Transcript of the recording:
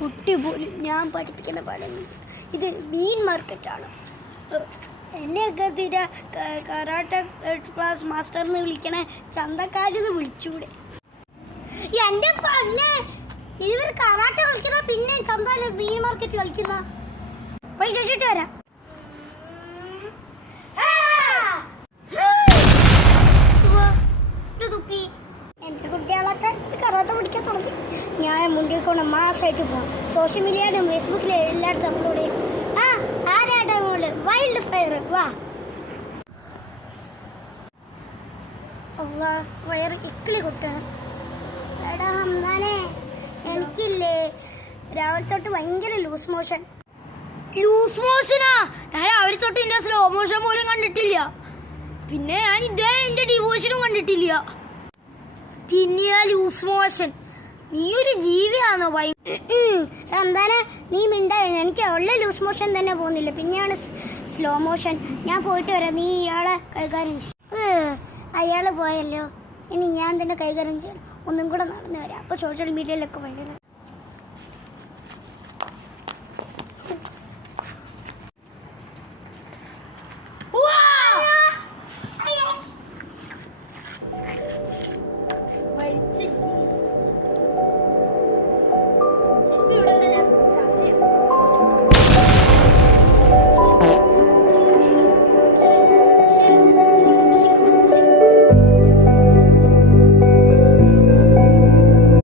കുട്ടി പോലും ഞാൻ പഠിപ്പിക്കുന്ന പാടുന്നു. ഇത് മീൻ മാർക്കറ്റാണ്. എന്നെയൊക്കെ തീരെ കരാട്ടെ ക്ലാസ് മാസ്റ്റർ എന്ന് വിളിക്കണേ ചന്തക്കാരെന്ന് വിളിച്ചൂടെ? എൻ്റെ പന്നെ ഇവർ കരാട്ടെ കളിക്കുന്ന പിന്നെ ചന്തയിൽ മീൻ മാർക്കറ്റ് കളിക്കുന്ന പോയി ചോദിച്ചിട്ട് വരാം. തുപ്പി എൻ്റെ കുട്ടികളൊക്കെ കരാട്ടെ പഠിക്കാൻ തുടങ്ങി. ഞാൻ മുന്നിൽ കൊണ്ട് മാസമായിട്ട് പോകാം. സോഷ്യൽ മീഡിയയിലും ഫേസ്ബുക്കിലും എല്ലായിടത്തും അപ്ലോഡ് ചെയ്യും. ആരാടെ മോള് വൈൽഡ് ഫയർ വാ. വയറ് ഇക്കിളി കൊട്ടാണ്. എടാ അമ്മാനെ എനിക്കില്ലേ രാവിലെ തൊട്ട് ഭയങ്കര ലൂസ് മോഷനാ. ഞാൻ രാവിലെ തൊട്ട് എൻ്റെ സ്ലോ മോഷൻ പോലും കണ്ടിട്ടില്ല. പിന്നെ ഞാൻ ഇതേ എൻ്റെ ഡിവോഷനും കണ്ടിട്ടില്ല. പിന്നെ ലൂസ് മോഷൻ. നീ ഒരു ജീവിയാണോ? എന്തായാലും നീ മിണ്ടായി. എനിക്ക് ഉള്ള ലൂസ് മോഷൻ തന്നെ പോകുന്നില്ല, പിന്നെയാണ് സ്ലോ മോഷൻ. ഞാൻ പോയിട്ട് വരാം. നീ ഇയാളെ കൈകാര്യം ചെയ്യും. അയാൾ പോയല്ലോ, ഇനി ഞാൻ തന്നെ കൈകാര്യം ചെയ്യണം. ഒന്നും കൂടെ നടന്നു വരാം. അപ്പോൾ സോഷ്യൽ മീഡിയയിലൊക്കെ ഭയങ്കര